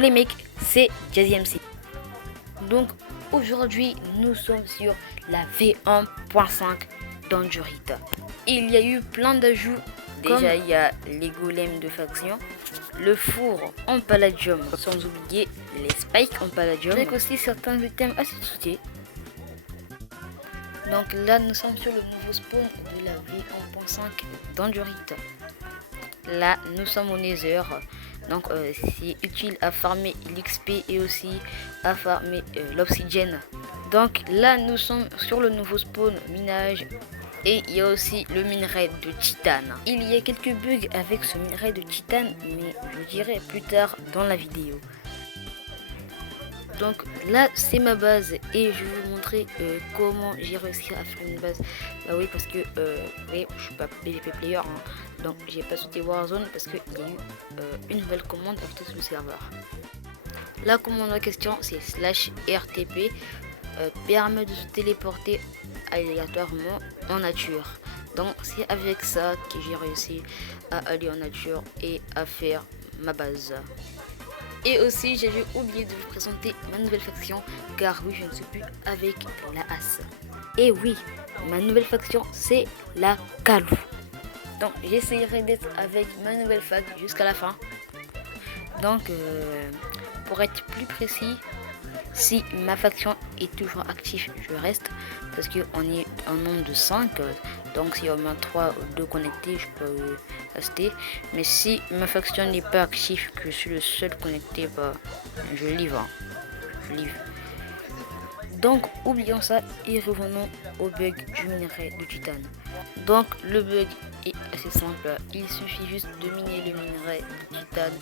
les mecs, c'est Jazzy MC. Donc aujourd'hui nous sommes sur la V1.5 d'Andurite. Il y a eu plein d'ajouts. Déjà il y a les golems de faction, le four en palladium, sans oublier les spikes en palladium, avec aussi certains items assez cheatés. Donc là nous sommes sur le nouveau spawn de la V1.5 d'Andurite. Là nous sommes au Nether. Donc c'est utile à farmer l'XP et aussi à farmer l'obsidienne. Donc là nous sommes sur le nouveau spawn minage. Et il y a aussi le minerai de titane. Il y a quelques bugs avec ce minerai de titane, mais je dirai plus tard dans la vidéo. Donc là c'est ma base et je vais vous montrer comment j'ai réussi à faire une base. Bah oui, parce que oui, je suis pas PvP player, hein. Donc j'ai pas sauté Warzone parce qu'il y a eu une nouvelle commande ajoutée sur le serveur. La commande en question c'est /RTP, permet de se téléporter aléatoirement en nature. Donc c'est avec ça que j'ai réussi à aller en nature et à faire ma base. Et aussi j'avais oublié de vous présenter ma nouvelle faction, car oui, je ne suis plus avec la As. Et oui, ma nouvelle faction c'est la Kalou. Donc j'essayerai d'être avec ma nouvelle fac jusqu'à la fin. Donc pour être plus précis, si ma faction est toujours active, je reste, parce qu'on est un nombre de 5, donc s'il y a au moins 3 ou 2 connectés, je peux rester. Mais si ma faction n'est pas active, que je suis le seul connecté, bah, je livre. Donc oublions ça et revenons au bug du minerai de titane. Donc le bug est assez simple, il suffit juste de miner le minerai de titane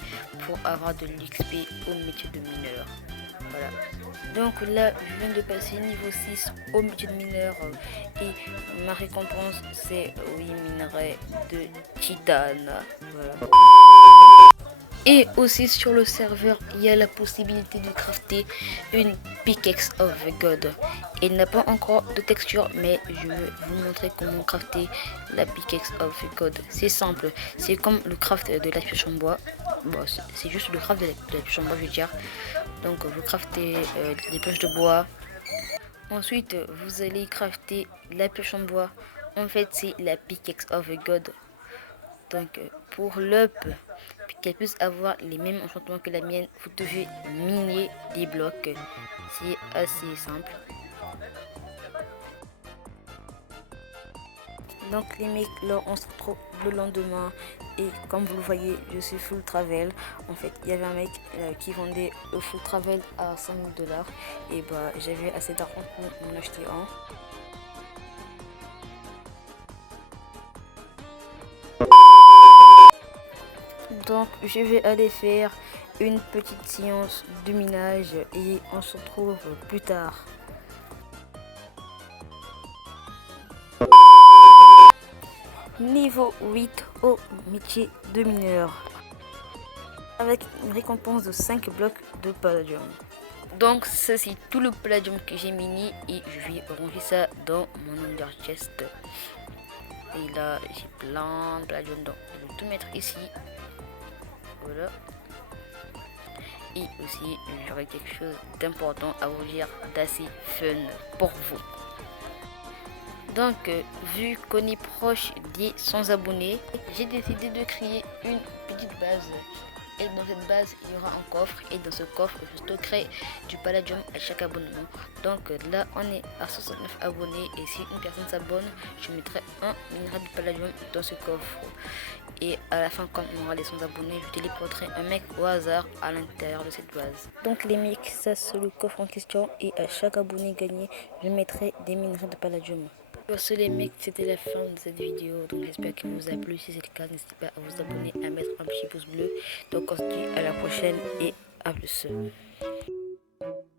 pour avoir de l'XP au métier de mineur. Voilà. Donc là je viens de passer niveau 6 au métier de mineur et ma récompense c'est minerai de titane. Voilà. Et aussi sur le serveur il y a la possibilité de crafter une pickaxe of God. Il n'a pas encore de texture, mais je vais vous montrer comment crafter la pickaxe of God. C'est simple, c'est comme le craft de la pioche en bois. Bon, c'est juste le craft de la pioche en bois, je veux dire. Donc vous craftez les planches de bois. Ensuite vous allez crafter la pioche en bois. En fait c'est la pickaxe of God. Donc pour l'up, qu'elle puisse avoir les mêmes enchantements que la mienne, vous devez miner des blocs. C'est assez simple. Donc les mecs, là on se retrouve le lendemain et comme vous le voyez, je suis full travel. En fait il y avait un mec qui vendait le full travel à 5000 $, et bah j'avais assez d'argent pour en acheter un. Donc je vais aller faire une petite séance de minage et on se retrouve plus tard. Niveau 8 au métier de mineur, avec une récompense de 5 blocs de palladium. Donc ça c'est tout le palladium que j'ai miné et je vais ranger ça dans mon under chest. Et là j'ai plein de palladium, donc je vais tout mettre ici. Voilà. Et aussi j'aurai quelque chose d'important à vous dire, d'assez fun pour vous. Donc vu qu'on est proche des 100 abonnés, j'ai décidé de créer une petite base. Et dans cette base il y aura un coffre, et dans ce coffre je stockerai du palladium à chaque abonnement. Donc là on est à 69 abonnés et si une personne s'abonne, je mettrai un minerai de palladium dans ce coffre. Et à la fin, quand on aura les 100 abonnés, je téléporterai un mec au hasard à l'intérieur de cette base. Donc les mecs, ça c'est le coffre en question et à chaque abonné gagné, je mettrai des minerais de palladium. Sur ce les mecs, c'était la fin de cette vidéo, donc j'espère qu'elle vous a plu. Si c'est le cas, n'hésitez pas à vous abonner, à mettre un petit pouce bleu. Donc on se dit à la prochaine et à plus.